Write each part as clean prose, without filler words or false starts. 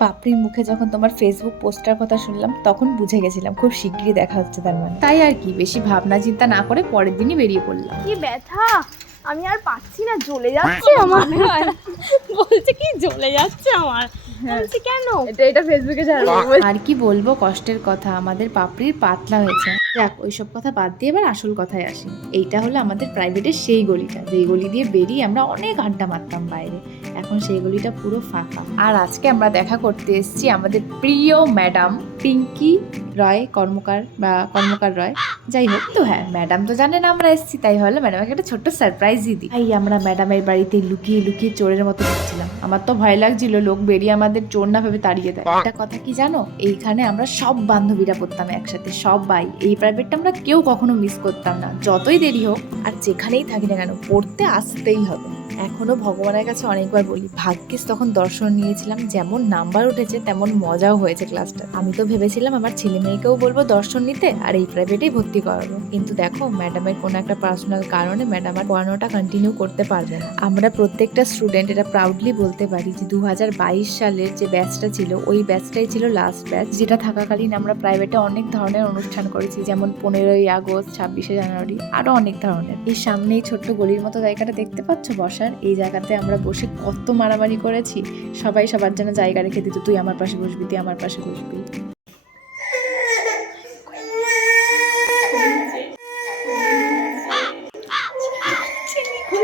পাপড়ির মুখে যখন তোমার ফেসবুক পোস্টার কথা শুনলাম তখন বুঝে গেছিলাম খুব শিগগিরই দেখা হচ্ছে তার মানে। তাই আর কি, বেশি ভাবনা চিন্তা না করে পরের দিনই বেরিয়ে পড়লাম। কি ব্যথা, আমি আর পাচ্ছি না, জ্বলে যাচ্ছে আমার। বলছে কি জ্বলে যাচ্ছে আমার, বলছি কেন? এটা ফেসবুকে ছাড়বো। আর কি বলবো, কষ্টের কথা, আমাদের পাপড়ির পাতলা হয়েছে। যাক, ওইসব কথা বাদ দিয়ে এবার আসল কথায় আসি। এইটা হলো আমাদের প্রাইভেটের সেই গলিটা, যেই গলি দিয়ে বেরিয়ে আমরা অনেক আড্ডা মারতাম বাইরে। এখন সেই গলিটা পুরো ফাঁকা। আর আজকে আমরা দেখা করতে এসেছি আমাদের প্রিয় ম্যাডাম পিঙ্কি রয় কর্মকার বা কর্মকার রয়, যাই হোক। তো হ্যাঁ, ম্যাডাম তো জানেন আমরা এসেছি, তাই হলো ম্যাডামকে একটা ছোট্ট সারপ্রাইজই দিই। তাই আমরা ম্যাডামের বাড়িতে লুকিয়ে লুকিয়ে চোরের মতো ঢুকছিলাম। আমার তো ভয় লাগছিল লোক বেরিয়ে আমাদের চোর না ভেবে তাড়িয়ে দেয়। একটা কথা কি জানো, এইখানে আমরা সব বান্ধবীরা পড়তাম একসাথে, সবাই। এই প্রাইভেটটা আমরা কেউ কখনো মিস করতাম না, যতই দেরি হোক আর যেখানেই থাকি না কেন পড়তে আসতেই হবে। এখনো ভগবানের কাছে অনেকবার বলি, ভাগ্যিস তখন দর্শন নিয়েছিলাম, যেমন নাম্বার উঠেছে তেমন মজাও হয়েছে ক্লাসটা। আমি তো ভেবেছিলাম আমার ছেলে মেয়েকেও বলবো দর্শন নিতে আর এই প্রাইভেটেই ভর্তি করাবো, কিন্তু দেখো ম্যাডামের কোনো একটা পার্সোনাল কারণে ম্যাডাম আর পড়ানোটা কন্টিনিউ করতে পারবে না। আমরা প্রত্যেকটা স্টুডেন্ট এটা প্রাউডলি বলতে পারি যে 2022 সালের যে ব্যাচটা ছিল ওই ব্যাচটাই ছিল লাস্ট ব্যাচ, যেটা থাকাকালীন আমরা প্রাইভেটে অনেক ধরনের অনুষ্ঠান করেছি, যেমন 15ই আগস্ট, 26শে জানুয়ারি, আরো অনেক ধরনের। এই সামনেই ছোট্ট গলির মতো জায়গাটা দেখতে পাচ্ছ বসার, এই জায়গাতে আমরা বসে কত মারামারি করেছি। সবাই সবার জন্য জায়গা রেখে দিত, তুই আমার পাশে বসবি, তুই আমার পাশে বসবি।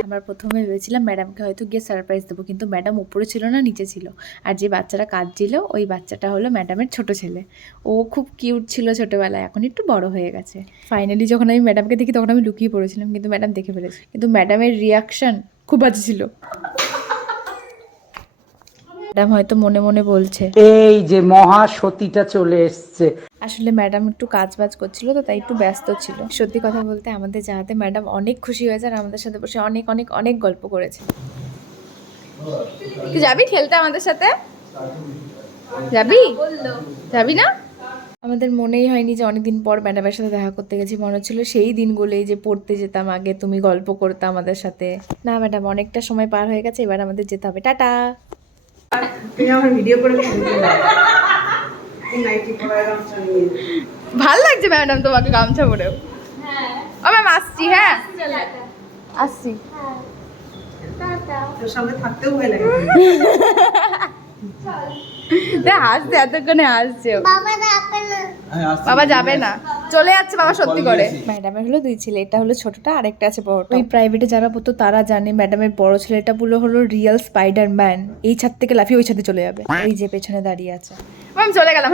আমরা প্রথমে ভেবেছিলাম ম্যাডামকে হয়তো গিয়ে সারপ্রাইজ দেবো, কিন্তু ম্যাডাম উপরে ছিল না, নিচে ছিল। আর যে বাচ্চাটা কাঁদছিল ওই বাচ্চাটা হলো ম্যাডামের ছোট ছেলে। ও খুব কিউট ছিল ছোটবেলায়, এখন একটু বড় হয়ে গেছে। ফাইনালি যখন আমি ম্যাডামকে দেখি তখন আমি লুকিয়ে পড়েছিলাম, কিন্তু ম্যাডাম দেখে ফেলেছে। কিন্তু ম্যাডামের রিয়াকশন খুব বাজে ছিল। ম্যাডাম হয়তো মনে মনে বলছে এই যে মহাসতীটা চলে এসছে। আসলে ম্যাডাম একটু কাজ বাজ করছিল তো, তাই একটু ব্যস্ত ছিল। সত্যি কথা বলতে আমাদের যাতে ম্যাডাম অনেক খুশি হয়েছে আর আমাদের সাথে বসে অনেক অনেক অনেক গল্প করেছে। তুই যাবি খেলতে আমাদের সাথে? যাবি? যাবি না? আমাদের মনেই হয়নি যে অনেকদিন পর ম্যাডামের সাথে দেখা করতে গেছি। মনে হচ্ছিল সেই দিনগুলোই যে পড়তে যেতাম আগে, তুমি গল্প করতে আমাদের সাথে। না ম্যাডাম, অনেকটা সময় পার হয়ে গেছে, এবার আমাদের যেতে হবে। টাটা। ভাল লাগছে ম্যাডাম তোমাকে গামছা পরেও। ও ম্যাম আসছি, হ্যাঁ আসছি। হাসছে এতক্ষণে, হাসছে। বাবা যাবে না, চলে যাচ্ছে বাবা সত্যি করে। ম্যাডামের হলো দুই ছেলে, এটা হলো ছোটটা আর একটা আছে বড়টা। ওই প্রাইভেটে যারা পড়তো তারা জানে ম্যাডামের বড় ছেলেটা পুরো হলো রিয়েল স্পাইডারম্যান, এই ছাদ থেকে লাফিয়ে ওই ছাদে চলে যাবে। ওই যে পেছনে দাঁড়িয়ে আছে। ম্যাম চলে গেলাম।